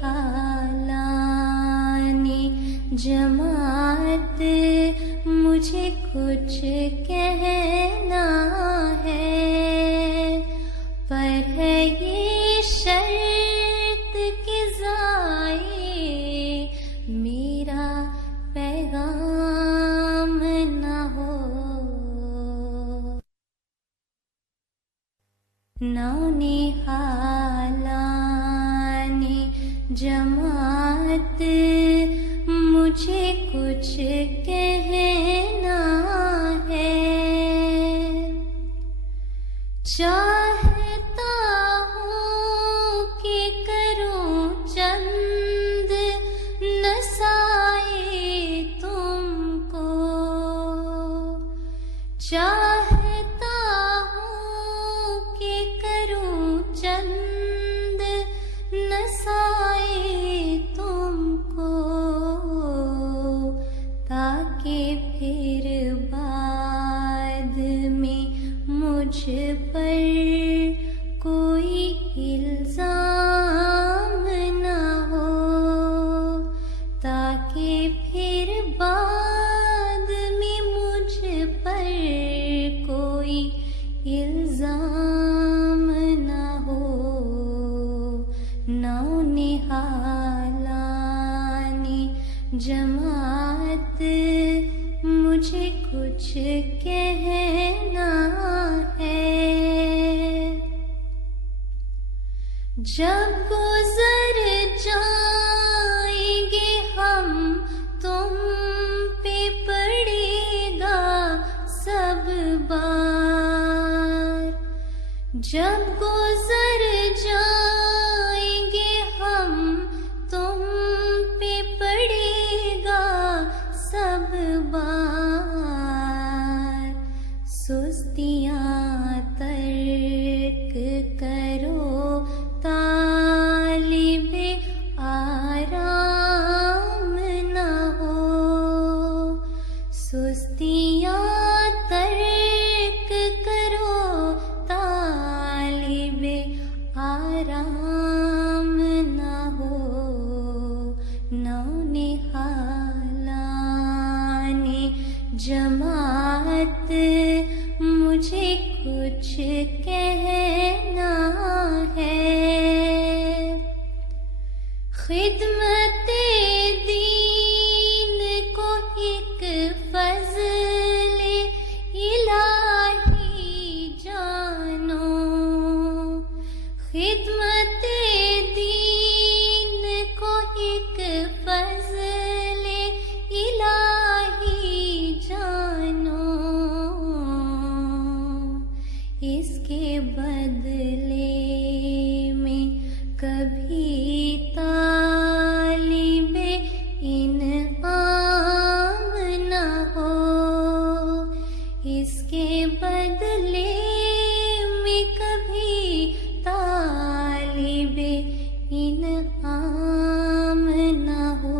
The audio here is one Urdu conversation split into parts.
نہالانی جماعت مجھے کچھ کہنا ہے، پر ہے یہ شرط کہ ضائع میرا پیغام نہ ہو۔ نہالانی جماعت مجھے کچھ کہنا ہے، چاہتا ہوں کہ کروں چند نصائح تم کو، چاہتا ہوں کہ کروں چند نصائح تم کو، تاکہ پھر بعد میں مجھ پر کوئی الزام نہ ہو، تاکہ پھر بعد میں مجھ پر کوئی الزام نہ ہو۔ نہالانی جماعت مجھے کچھ کہنا ہے، جب گزر جائیں گے ہم تم پہ پڑے گا سب بار، جب گزر جائیں گے ہم تم پہ پڑے گا سب بار، سستیاں ترک کرو طالب آرام نہ ہو، سستیاں ترک کرو طالب آرام نہ ہو۔ نہالانی جماعت مجھے کچھ کہنا ہے، خدمت دین کو ایک فضل الہی جانو، خدمت دین کو ایک فضل الہی جانو، اس کے بدلے میں کبھی طالب انعام نہ ہو، اس کے بدلے میں کبھی طالب انعام نہ ہو۔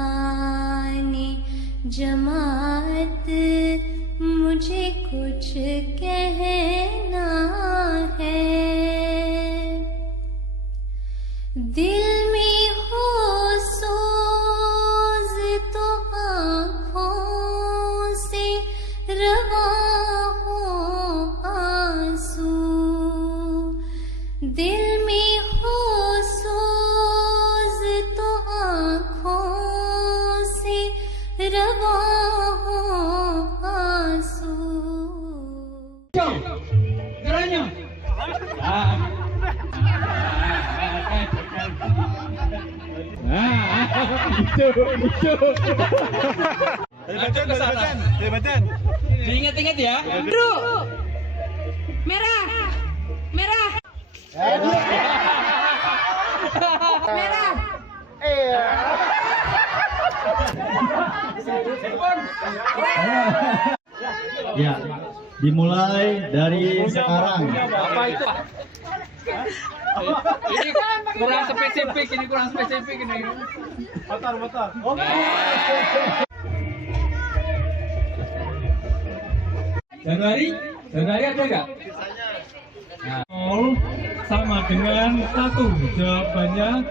نہالانی جماعت مجھے کچھ کہنا ہے، دل میں ہو سوز تو آنکھوں سے رواں ہو آنسو، دل میں ہو سوز تو آنکھوں سے رواں ہو آنسو۔ Caranya. Itu. Dari badan. Diingat-ingat ya. Biru, merah, merah, merah. Ya, dimulai dari sekarang. Apa itu? Ini kurang spesifik, ini kurang spesifik ini. Motor. Januari ada nggak? 0 sama dengan 1. Jawabannya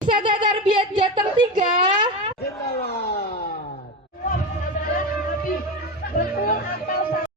Bisa ada tarbiyat jateng 3.